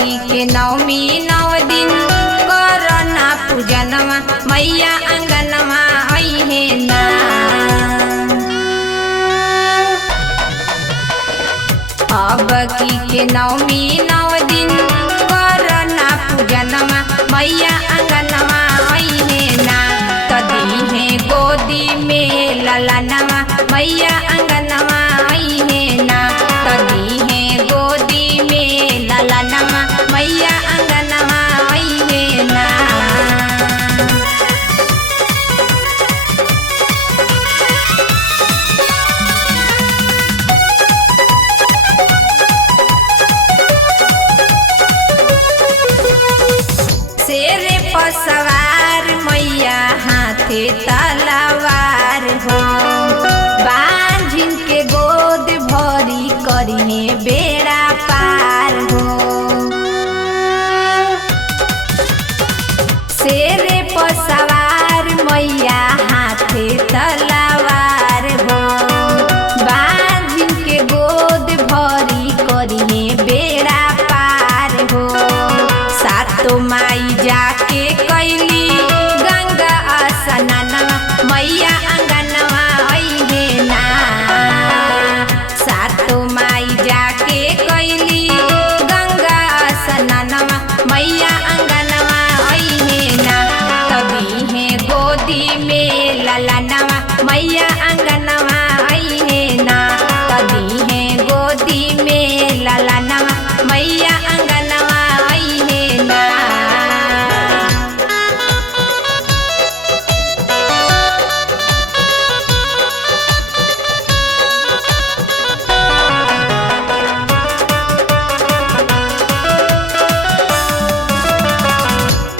की के नवमी 9 दिन करना पूजनवा मैया अंगनवा अइहे ना। अब की के नवमी 9 दिन करना पूजनवा मैया अंगनवा अइहे ना। तदीहे गोदी में ललनवा मैया अंगनवा अइहे ना। तदीहे गोदी में ललनवा मैया अंगनवा अइहे ना। शेर पर सवार मैया हाथे तलवार हो। बांझिन के गोद भरी करिहे बेड़ा पार हो। शेर पर सवार मैया हाथे तलवार हो। बांझिन के गोद भरी करिहे बेड़ा पार हो। सातो माई जाके कैली गंगा स्नानवा मैया अंगनवा अइहे ना। सातो माई जाके कैली गंगा स्नानवा मैया अंगनवा अइहे ना। तदीहे गोदी में ललनवा मैया अंगनवा अइहे ना। तदीहे गोदी में ललनवा मैया अंगनवा अइहे ना।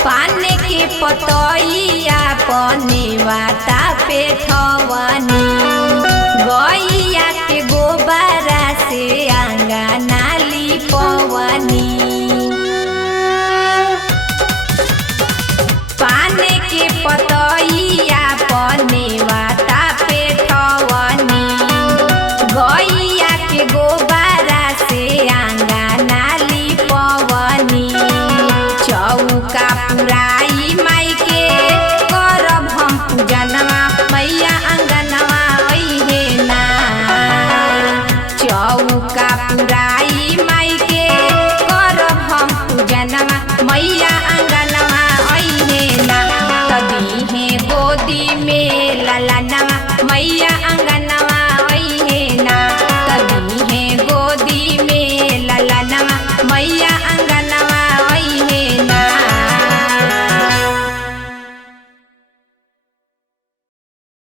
पाने के पतइया पनेवाता पे ठवनी। गैया के गोबरा से अंगना लिपवनी। पाने के पतइया पनेवाता पे ठवनी। गैया के गोबरा से अंगना लिपवनी। चौका पुराई माई के करब हम पूजनवा मैया अंगनवा अइहे ना। चौका पुराई माई के करब हम पूजनवा मैया अंगनवा